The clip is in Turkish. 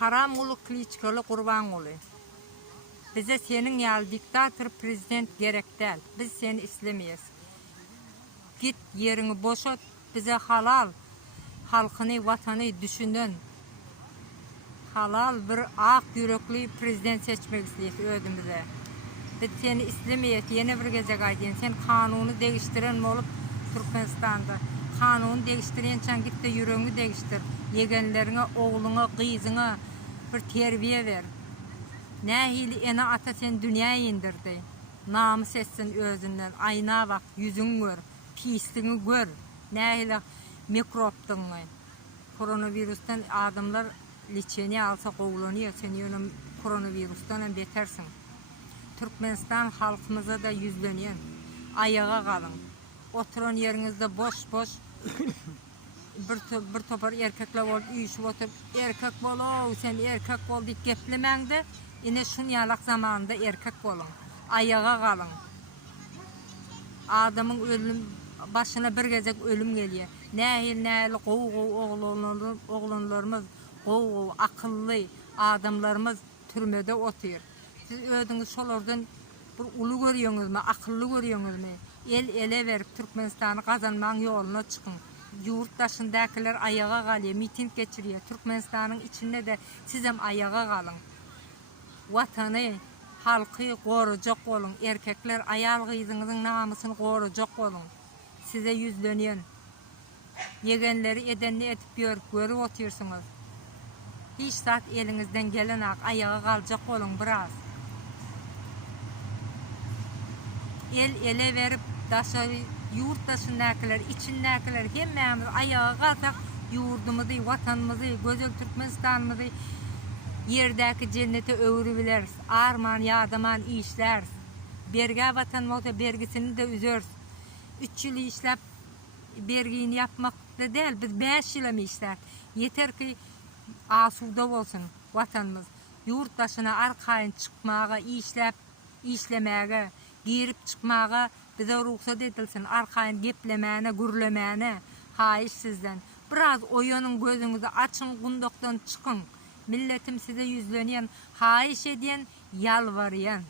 haram ulu Kliçkolu kurban ulu. Bize senin yal diktatör prezident gerek değil. Biz seni istemeyiz. Git yerini boşalt, bize halal, halkını, vatanı düşünün. Halal bir ak yürekli prezident seçmek istiyoruz ödümüze. Biz seni istemeyiz. Yeni bir gece gaydın. Sen kanunu değiştiren mi olup Türkmenistan'da? Kanunu değiştiren için git de yüreğini değiştir. Yegenlerine, oğluna, kızına bir terbiye ver. Nehili ene ata sen dünyaya indirdi. Namus etsin özünden. Ayna bak, yüzün gör. Pisliğini gör. Nehili mikroptun. Koronavirüsten adamlar liçeni alsa kovlanıyor. Sen yönüm koronavirüsten betersin. Türkmenistan halkımıza da yüzleniyor. Ayağa kalın. Oturan yerinizde boş boş bir topar erkekler olup uyuşup oturup erkek bol, sen erkek bol deyip geplemende yine şun yalak zamanında erkek olun. Ayağa kalın. Adamın başına bir gecek ölüm geliyor. Nehil oğlanlarımız akıllı adamlarımız türmede oturuyor. Siz ödünüz şolardan bir ulu görüyorsunuz mu, akıllı görüyorsunuz mu? El ele verip Türkmenistan'ı kazanmanın yoluna çıkın. Yurttaşındakiler ayağa kalıyor, miting geçiriyor. Türkmenistan'ın içinde de sizem ayağa kalın. Vatanı, halkı koruyacak olun. Erkekler ayal kızınızın namusunu koruyacak olun. Size yüzleniyor. Yegenleri edenli etip görüp otuyorsunuz. Hiç saat elinizden gelen ayağa kalacak olun biraz. El ele verip yurttaşındakiler, içindakiler hemmemiz ayağa kalsak yurdumuzu, vatanımızı, güzel Türkmenistan'ımızı yerdeki cennete öğrebiliriz. Arman, yadaman işleriz. Berge vatanımızda bergisini de üzeriz. 3 yıl işlep bergini yapmak da değil, biz 5 yıl mı işler. Yeter ki asuda olsun vatanımız. Yurttaşına arkayın çıkmağa, işlemeye, girip çıkmağa bize ruhsat edilsin. Arkayın geplemene, gürlemene, hayiş sizden. Biraz oyunun gözünüzü açın, kundaktan çıkın. Milletim size yüzleniyen, hayiş ediyen, yalvarayan.